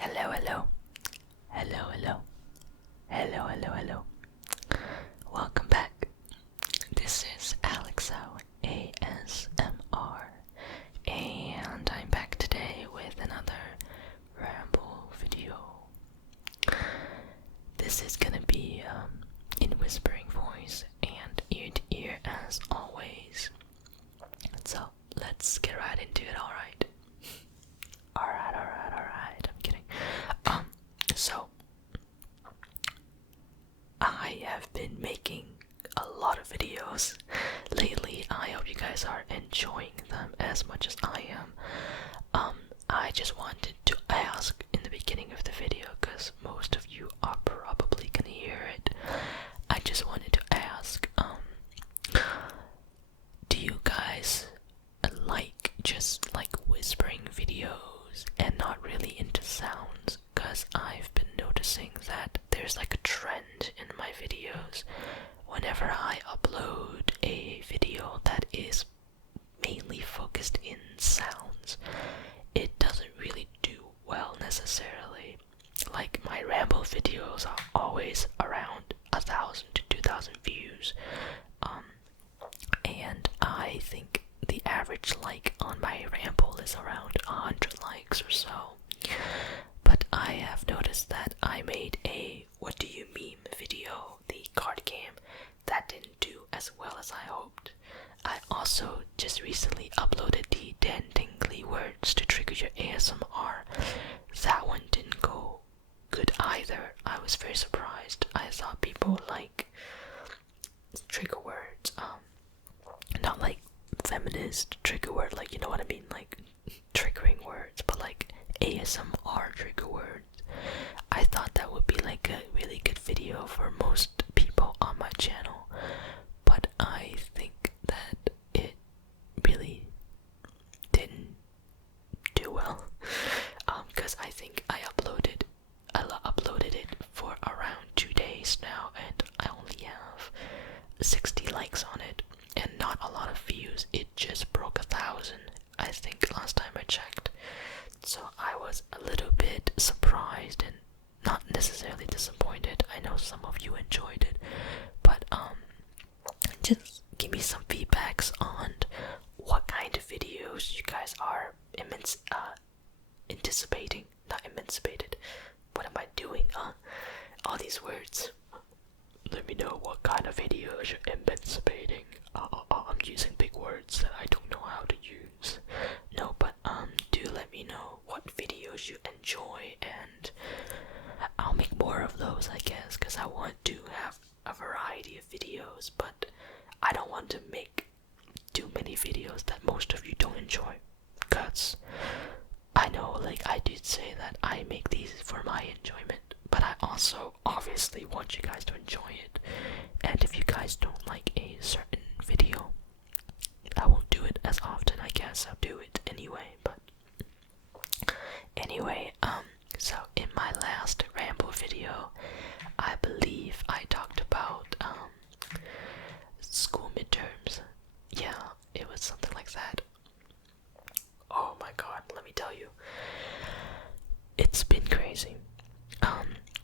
Hello, hello, hello, hello, hello, hello, hello. Welcome back. This is AlexAuAsmr, and I'm back today with another Ramble video. This is gonna be in whispering voice and ear to ear as always. So let's get right into it. Alright. Alright. I'm kidding. So I have been making a lot of videos lately. I hope you guys are enjoying them as much as I am. I just wanted to ask in the beginning of the video, because most of you are probably gonna hear it. I just wanted to ask, do you guys like just like whispering videos and not really into sounds? Because I've been noticing that there's like a trend in my videos. Whenever I upload a video that is mainly focused in sounds, it doesn't really do well necessarily. Like, my Ramble videos are always around 1,000 to 2,000 views, and I think the average like on my Ramble is around 100 likes or so. But I have noticed that I made a "What do you meme" video, the card game, that didn't do as well as I hoped. I also just recently uploaded the 10 tingly words to trigger your ASMR. That one didn't go good either. I was very surprised. I saw people like trigger words, not like feminist trigger word, like, you know what I mean, like triggering words, but like ASMR trigger words. I thought that would be like a really good video for most people on my channel, but I think that it really didn't do well, because I think I uploaded it for around 2 days now, and I only have 60 likes on it and not a lot of views. It just broke 1,000, I think, last time I checked. So I was a little bit surprised and not necessarily disappointed. I know some of you enjoyed it, but just give me some feedbacks on what kind of videos you guys are anticipating. Not emancipated. What am I doing? All these words. Let me know what kind of videos you're emancipating. I'm using big words that I don't know how to use. No, but do let me know what videos you enjoy, and I'll make more of those, I guess, because I want to have a variety of videos, but I don't want to make too many videos that most of you don't enjoy, because I know, like, I did say that I make these for my enjoyment, but I also obviously want you guys to enjoy it. And if you guys don't like a certain video, I won't do it as often. I guess I'll do it anyway. But anyway, so in my last Ramble video, I believe I talked about school midterms. Yeah, it was something like that. Oh my god, let me tell you, it's been crazy.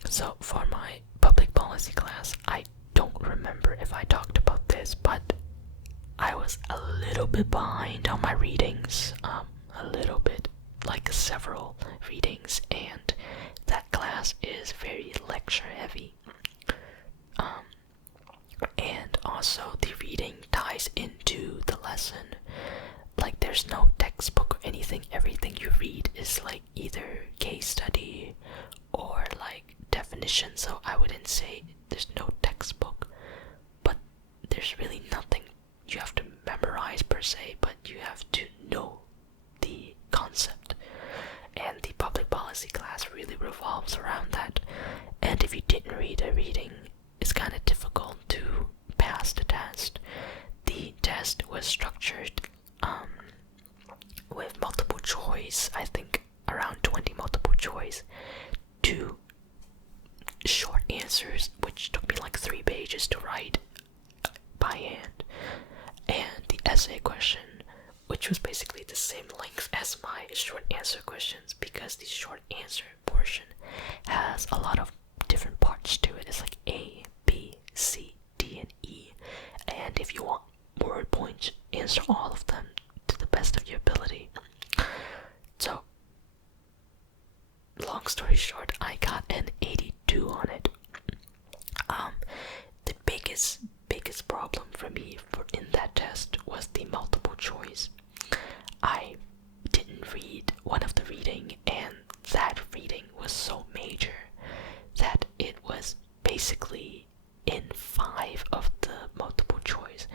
So for my public policy class, I don't remember if I talked about this, but I was a little bit behind on my readings, a little bit, like several readings, and that class is very lecture heavy. And also the reading ties into the lesson. Like, there's no textbook or anything. Everything you read is like either case study or like definition. So I wouldn't say there's no textbook, but there's really nothing you have to memorize per se, but you have to know the concept. And the public policy class really revolves around that. And if you didn't read a reading, it's kind of difficult to pass the test. The test was structured with multiple choice, I think around 20 multiple choice, 2 short answers, which took me like 3 pages to write by hand, and the essay question, which was basically the same length as my short answer questions, because the short answer portion portion has a lot of different parts to it. It's like A, B, C, D, and E. And if you want more points, answer all of them to the best of your ability. So, long story short, I got an 82 on it. The biggest problem for me in that test was the multiple choice. I didn't read one of the reading, and that reading was so major that it was basically in 5 of the multiple choice,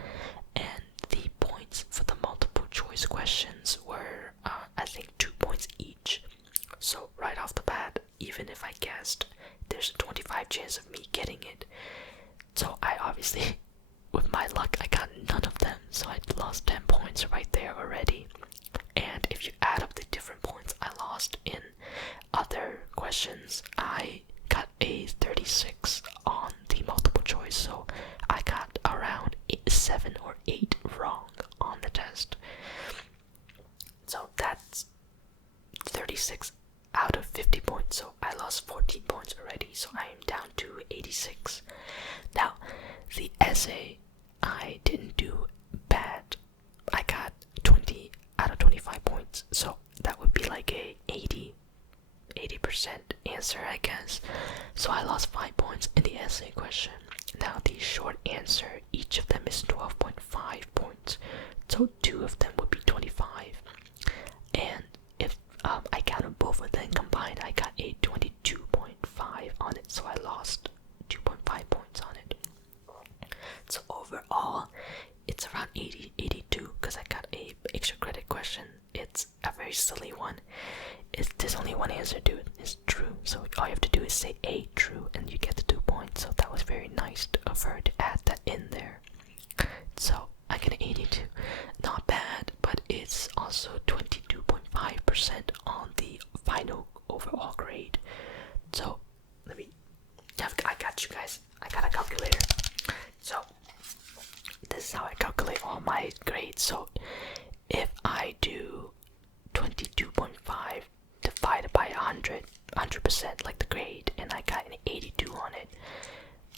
and the points for the multiple choice questions were I think 2 points each. So right off the bat, even if I guessed, there's a 25 chance of me getting it. So I obviously, with my luck, I got none of them, so I lost 10 points right there already. And if you add up the different points I lost in other questions, I got a 36 on the multiple choice, so I got around 7 or 8 wrong on the test. So that's 36 out of 50 points, so I lost 14 points already, so I am down to 86. Now, the essay, I didn't do bad. I got 20 out of 25 points, so that would be like a 80% answer, I guess. So I lost 5 points in the essay question. Now the short answer, each of them is 12.5 points, so 2 of them would be 25. And if I counted both of them combined, I got a 22.5 on it, so I lost 2.5 points on it. So overall, it's around 82, because I got a extra credit question. It's a very silly one. There's only one answer to it. It's true. So all you have to do is say A, true, and you get the 2 points. So that was very nice of her to add that in there. So I get an 82. Not bad, but it's also 22.5% on the final overall grade. So I got you guys. I got a calculator. So this is how I calculate all my grades. So if I do 22.5 divided by 100% like the grade, and I got an 82 on it,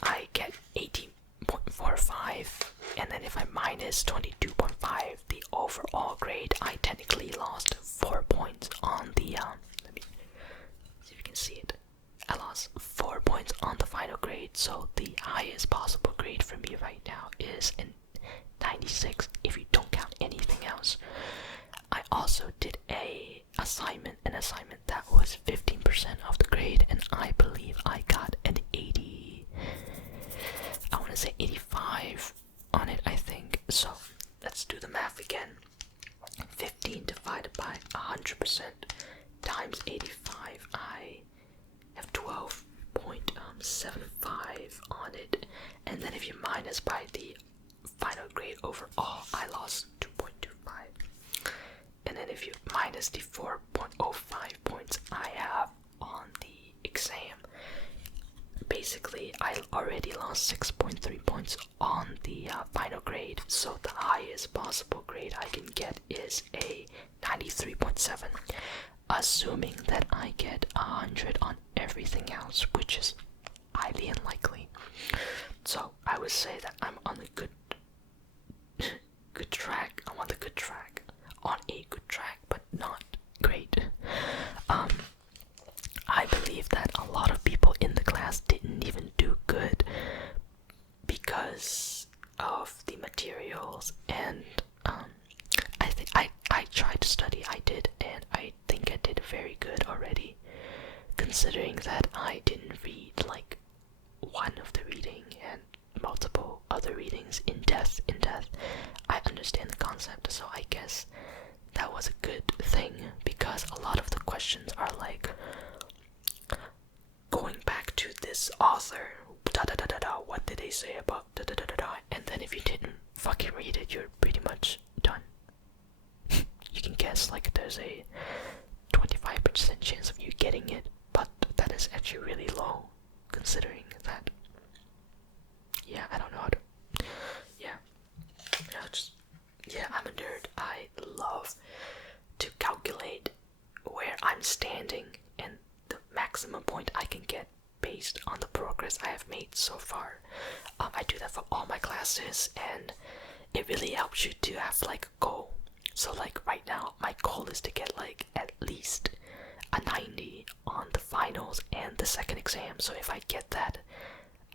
I get 18.45. And then if I minus 22.5, the overall grade, I technically lost 4 points on the let me see if you can see it. I lost 4 points on the final grade, so the highest possible grade for me right now is an 96 if you don't count anything else. I also did an assignment that was 15% of the grade, and I believe I got an 80, I want to say 85 on it, I think. So let's do the math again. 15 divided by 100% times 85, I have 12.75 on it, and then if you minus by the final grade overall, I lost 2.25, and then if you minus the 4.05 points I have on the exam, basically I already lost 6.3 points on the final grade, so the highest possible grade I can get is a 93.7, assuming that I get 100 on everything else, which is highly unlikely. So I would say that I'm on a good track. I'm on the good track, on a good track, but not great. I believe that a lot of people in the class didn't even do good because of the materials, and I think I tried to study. I did, and I think I did very good already, considering that I didn't read like one of the reading and multiple other readings in depth. I understand the concept, so I guess that was a good thing, because a lot of the questions are like going back to this author, what did they say about and then if you didn't fucking read it, you're pretty much done. You can guess like there's a 25% chance of you getting it, but that is actually really low, considering that. Yeah, I don't know how to. I'm a nerd. I love to calculate where I'm standing and the max maximum point I can get based on the progress I have made so far. I do that for all my classes, and it really helps you to have like a goal. So like right now, my goal is to get like at least a 90 on the finals and the second exam. So if I get that,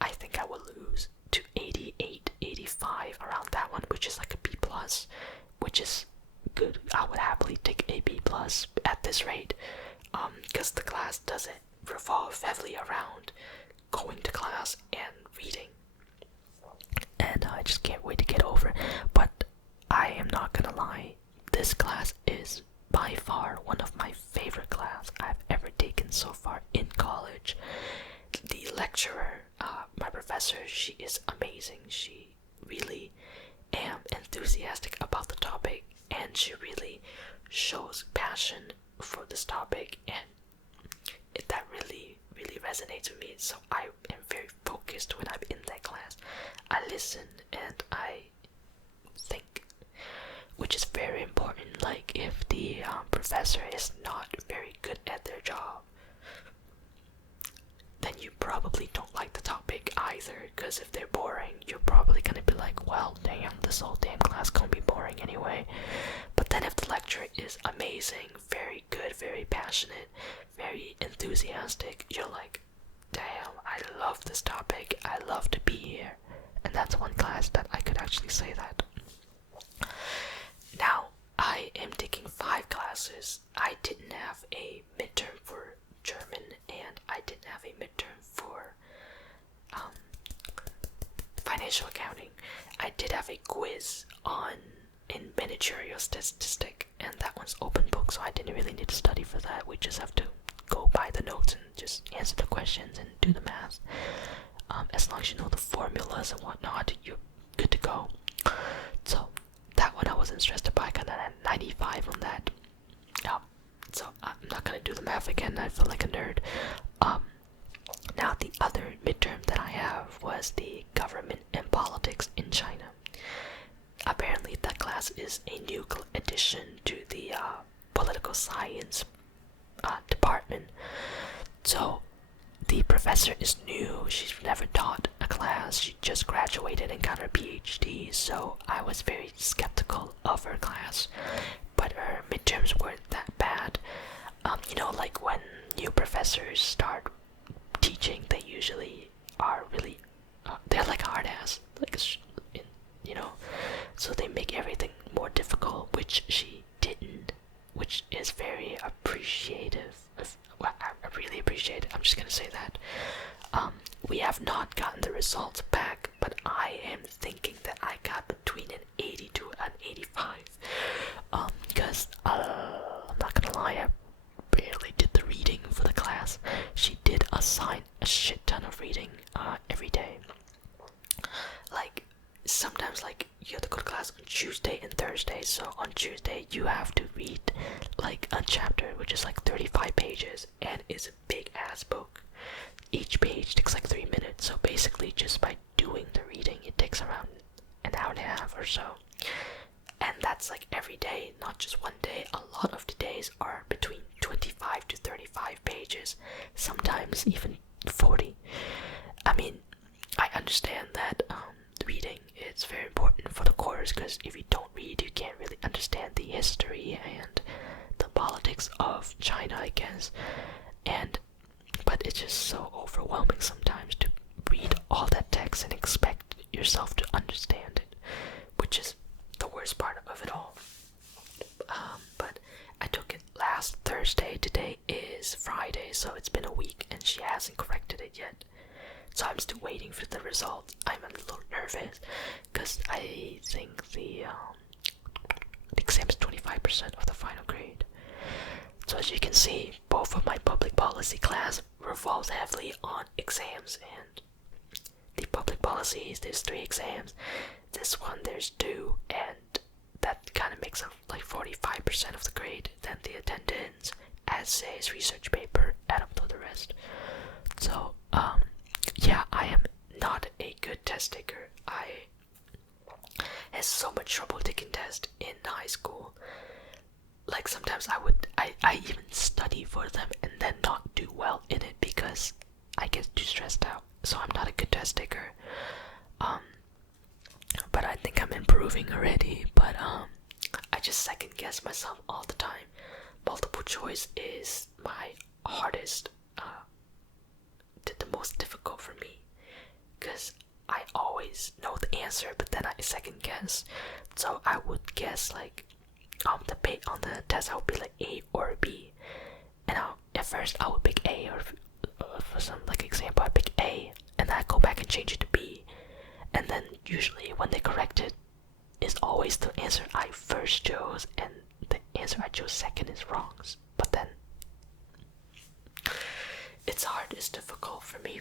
I think I will lose to 88, 85 around that one, which is like a B plus, which is good. I would happily take a B plus at this rate, because the class doesn't revolve heavily around going to class and reading, and I just can't wait to get over it. But I am not gonna lie, this class is by far one of my favorite classes I've ever taken so far in college. The lecturer, my professor, she is amazing. She really am enthusiastic about the topic, and she really shows passion for this topic, and that really resonates with me. So I am very focused when I'm in that class. I listen and I think, which is very important. Like if the professor is not very good at their job, then you probably don't like the topic either, because if they're boring, you're probably gonna be like, well, damn, this whole damn class gonna be boring anyway. But then if the lecturer is amazing, very good, very passionate, very enthusiastic, you're like, damn, I love this topic, I love to be here. And that's one class that I could actually say that. Now, I am taking 5 classes. I didn't have a midterm for German, and I didn't have a midterm for financial accounting. I did have a quiz in managerial statistic, and that one's open book, so I didn't really need to study for that. We just have to go by the notes and just answer the questions and do the math. As long as you know the formulas and whatnot, you're good to go. So that one I wasn't stressed about. I got a 95 on that. So I'm not gonna do the math again. I feel like a nerd. Now the other midterm that I have was the government and politics in China. Apparently that class is a new addition to the political science department. So the professor is new. She's never taught a class. She just graduated and got her PhD. So I was very skeptical of her class, but her midterms weren't that bad. Like when new professors start teaching, they usually are really they're like hard ass, so they make everything more difficult, which she didn't, which is very appreciative. I really appreciate it. I'm just gonna say that. We have not gotten the results back, but I am thinking that I got between an 80 to an 85. Because I'm not gonna lie, I barely did the reading for the class. She did assign a shit ton of reading every day. Like sometimes, like, you have to go to class on Tuesday and Thursday. So on Tuesday you have to read like a chapter, which is like 35 pages, and it's a big ass book. Each page takes like 3 minutes. So basically, just by doing the reading, it takes around an hour and a half or so. And that's like every day, not just one day. A lot of the days are between 25 to 35 pages, sometimes even 40. I mean, I understand that reading is very important for the course, because if you don't read, you can't really understand the history and the politics of China, I guess. But it's just so overwhelming sometimes to read all that text and expect yourself to understand it, which is the worst part of it all. But I took it last Thursday. Today is Friday, so it's been a week and she hasn't corrected it yet. So I'm still waiting for the results. I'm a little nervous because I think the exam is 25% of the final grade. So as you can see, both of my public policy class revolves heavily on exams, and the public policies, there's 3 exams. This one there's 2, and that kind of makes up like 45% of the grade. Then the attendance, essays, research paper add up to the rest. So yeah, I am not a good test taker. I had so much trouble taking tests in high school. Like like sometimes I even study for them and then not do well in it because I get too stressed out. So I'm not a good test taker. But I think I'm improving already. But I just second guess myself all the time. Multiple choice is my hardest, the most difficult for me, because I always know the answer, but then I second guess. So I would guess like on the test I would be like A or B, and at first I would pick A, or for some like example I pick A, and then I go back and change it to B, and then usually when they correct it, is always the answer I first chose, and the answer I chose second is wrong. But then it's hard, it's difficult for me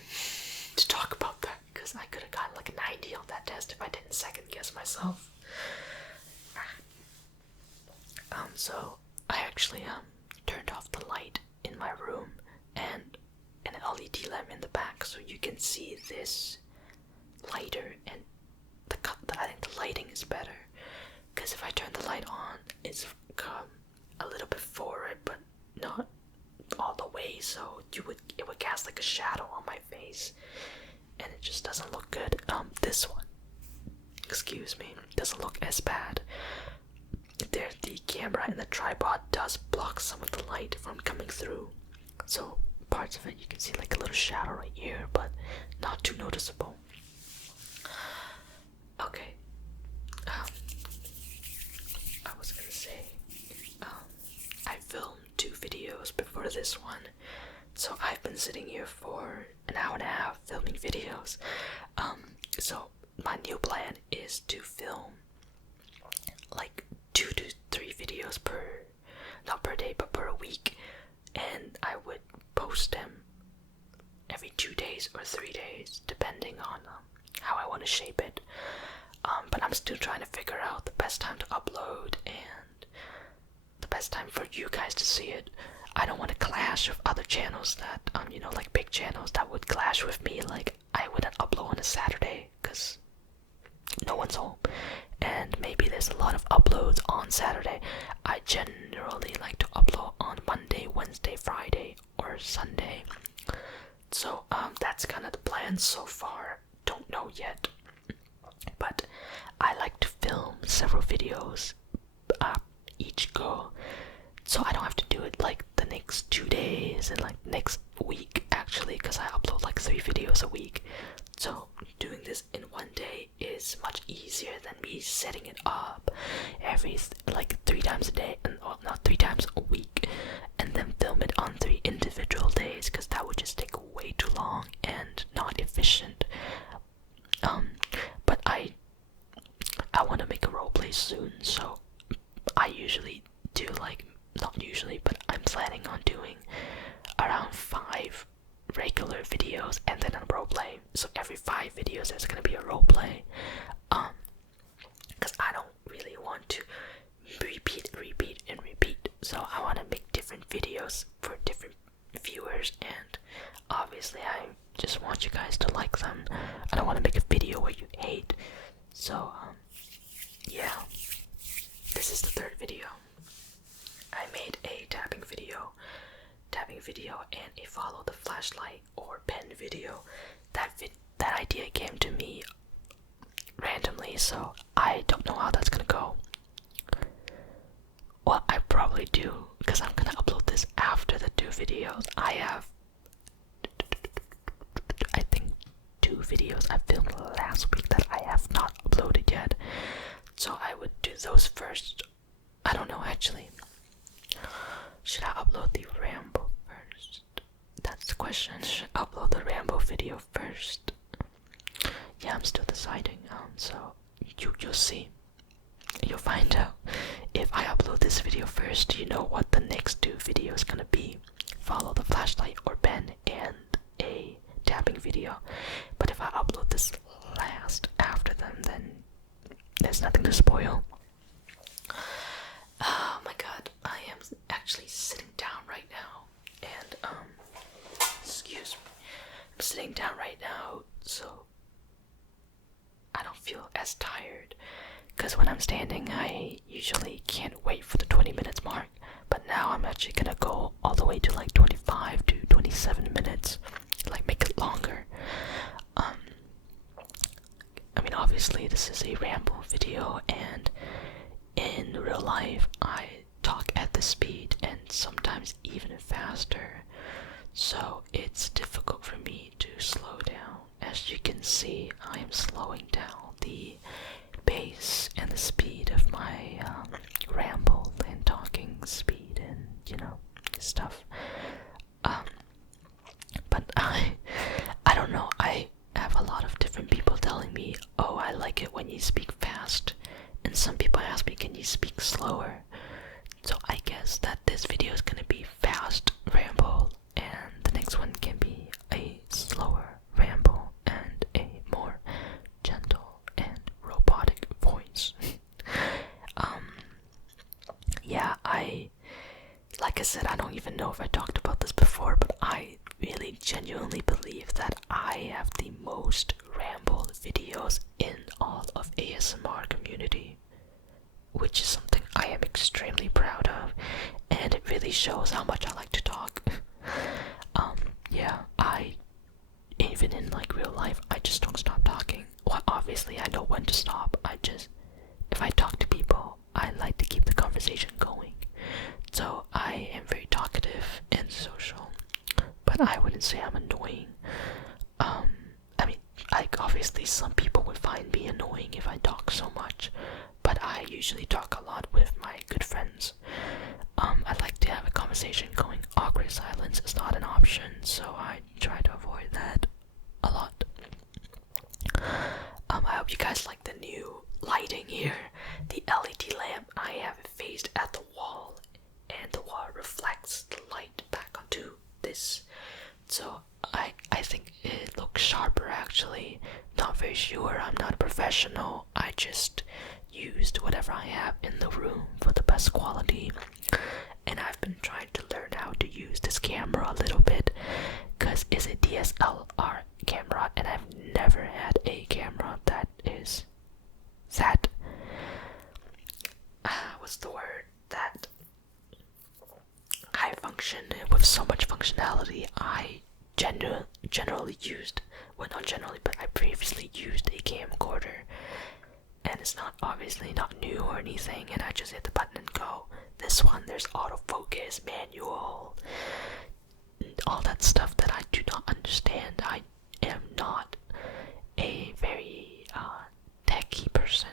to talk about that because I could have gotten like a 90 on that test if I didn't second guess myself. So I actually turned off the light in my room and an LED lamp in the back, so you can see this lighter, and I think the lighting is better, because if I turn the light on, it's a little bit forward, but not all the way, so it would cast like a shadow on my face, and it just doesn't look good. This one, excuse me, doesn't look as bad. The camera and the tripod does block some of the light from coming through, so parts of it you can see like a little shadow right here, but not too noticeable. Okay, I was gonna say, I filmed 2 videos before this one, so I've been sitting here for an hour and a half filming videos. So my new plan is to film like 2 to 3 videos not per day, but per week, and I would post them every 2 days or 3 days, depending on how I want to shape it. But I'm still trying to figure out the best time to upload and the best time for you guys to see it. I don't want to clash with other channels that, like big channels that would clash with me. Like, I wouldn't upload on a Saturday because no one's home, and maybe there's a lot of uploads on Saturday. I generally like to upload on Monday, Wednesday, Friday, or Sunday. So that's kind of the plan so far. Don't know yet, but I like to film several videos each go, so I don't have to do it like the next 2 days and like next week, actually, because I upload like 3 videos a week. So doing this in 1 day is much easier than me setting it up every like 3 times a day, and not 3 times a week, and then film it on 3 individual days, because that would just take way too long and not efficient. But I want to make a roleplay soon, so I usually do not usually, but I'm planning on doing around 5 regular videos and then a roleplay. So every 5 videos there's gonna be a roleplay. Because I don't really want to repeat. So I want to make different videos for different viewers, and obviously I just want you guys to like them. I don't want to make a video where you hate. So yeah, this is the 3rd video. I made a tapping video, and a follow the flashlight or pen video. That idea came to me randomly, so I don't know how that's gonna go. Well, I probably do, because I'm gonna upload this after the 2 videos. I have, I think, 2 videos I filmed last week that I have not uploaded yet, so I would do those first. I don't know, actually. Should I upload the Ramble first? That's the question. Should I upload the Ramble video first? Yeah, I'm still deciding. So you'll see. You'll find out. If I upload this video first, you know what the next 2 videos gonna be. Follow the flashlight or pen and a tapping video. But if I upload this last after them, then there's nothing to spoil. Oh my god, I am actually sitting down right now, and excuse me, I'm sitting down right now, so I don't feel as tired, because when I'm standing I usually can't wait for the 20 minutes mark, actually gonna go all the way to like 25 to 27 minutes, like make it longer. I mean, obviously this is a ramble video, and in real life I talk at the speed and sometimes even faster, so it's difficult for me to slow down. As you can see, I am slowing down the pace and the speed of my ramble and talking speed and stuff. But I don't know, I have a lot of different people telling me, oh, I like it when you speak fast, and some people ask me, can you speak slower? So I guess that this video is gonna be fast ramble, and the next one can be a slower ramble and a more gentle and robotic voice. Yeah, like I said, I don't even know if I talked about this before, but I really genuinely believe that I have the most ramble videos in all of ASMR community, which is something I am extremely proud of, and it really shows how much I like to talk. Yeah, even in like real life, I just don't stop talking. Well, obviously I know when to stop. If I talk to people, I like to keep the conversation going. So I am very talkative and social, but I wouldn't say I'm annoying. I mean, like, obviously some people would find me annoying if I talk so much, but I usually talk a lot with my good friends. I like to have a conversation going. Awkward silence is not an option, so I try to avoid that a lot. I hope you guys like the new lighting here. The LED lamp, I have it faced at the wall, and the wall reflects the light back onto this. So I think it looks sharper actually. Not very sure, I'm not a professional. I just used whatever I have in the room for the best quality. And I've been trying to learn how to use this camera a little bit, because it's a DSLR camera, and I've never had a camera that is that what's the word, that high function with so much functionality. I generally used, well, not generally, but I previously used a camcorder, and it's not obviously not new or anything, and I just hit the button and go. This one, there's autofocus, manual, all that stuff that I do not understand. I am not a very techie person.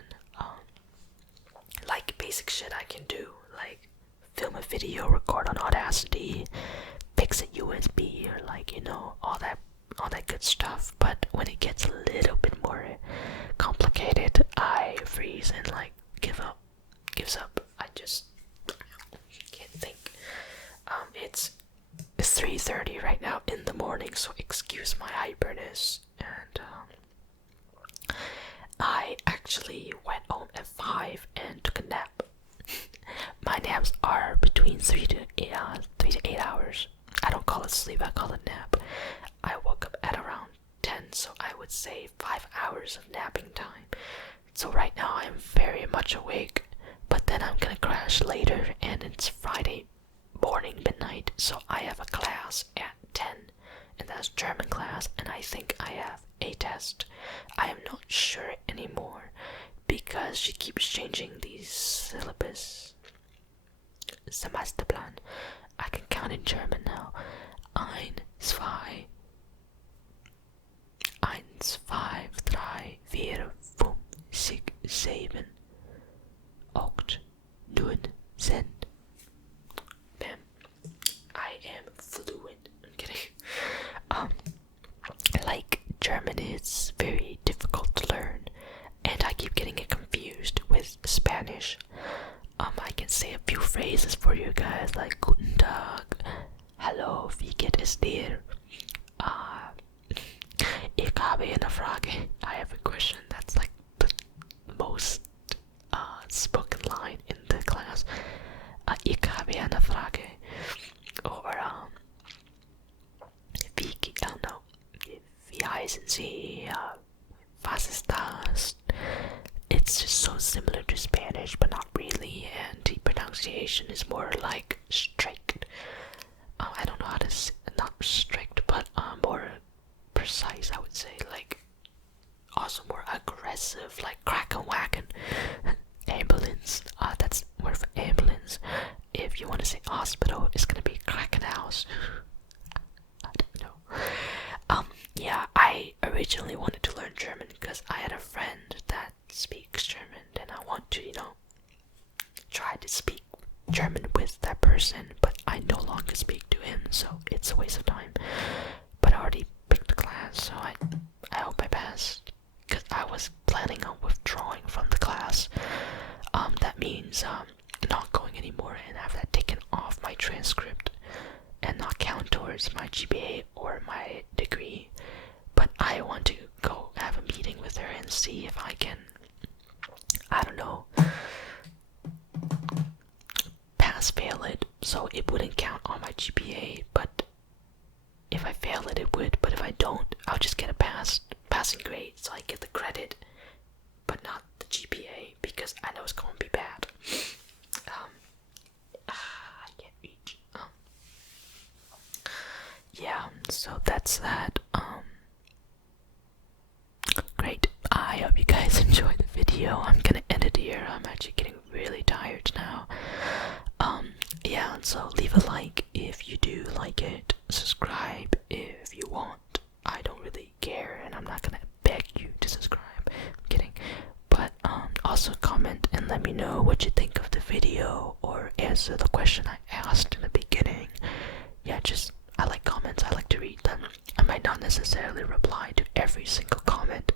Like, basic shit I can do, like film a video, record on Audacity, fix a USB, or like, all that good stuff. But when it gets a little bit more complicated, I freeze and like gives up. I just can't think. It's 3:30 right now in the morning, so excuse my hyperness. And I actually went home at 5 and took a nap. My naps are between 3 to 8 hours. I don't call it sleep, I call it nap. I woke up at around 10, so I would say 5 hours of napping time. So right now I am very much awake, but then I'm gonna crash later, and it's Friday morning midnight, so I have a class at 10, and that's German class, and I think I have a test. I am not sure anymore, because she keeps changing the syllabus. Semesterplan. I can count in German now. 1, 2, 1, 2, 3, 4, 5, 6, 7, 8, 9, 10. Bam. I am fluent. I'm kidding. Like, German is very difficult to learn, and I keep getting it confused with Spanish. I can say a few phrases for you guys, like Guten Tag, Hello, wie geht es dir? Ich habe eine Frage. I have a question. That's like the most spoken line in the class. Ich habe eine Frage. Or wie heißen Sie? Was ist das? It's just so similar to Spanish, but not really, and the pronunciation is more like strict. not as not strict, but more precise, I would say. Like also more aggressive, like crack and whack and ambulance. That's more for ambulance. If you want to say hospital, it's gonna be crack and house. I don't know. Yeah, I originally wanted to learn German because I had a friend that speaks German, and I want to, try to speak German with that person, but I no longer speak to him, so it's a waste of time. But I already picked the class, so I hope I passed, because I was planning on withdrawing from the class. That means not going anymore and have that taken off my transcript and not count towards my GPA or my degree. But I want to go have a meeting with her and see if I can, I don't know, fail it, so it wouldn't count on my GPA. But if I fail it, it would. But if I don't, I'll just get a passing grade, so I get the credit, but not the GPA, because I know it's going to be bad. I can't reach. Yeah, so that's that. Great. I hope you guys enjoyed the video. I'm gonna end it here. I'm actually getting really tired now. Yeah, so leave a like if you do like it. Subscribe if you want. I don't really care, and I'm not gonna beg you to subscribe. I'm kidding. But also comment and let me know what you think of the video, or answer the question I asked in the beginning. Yeah, I like comments. I like to read them. I might not necessarily reply to every single comment,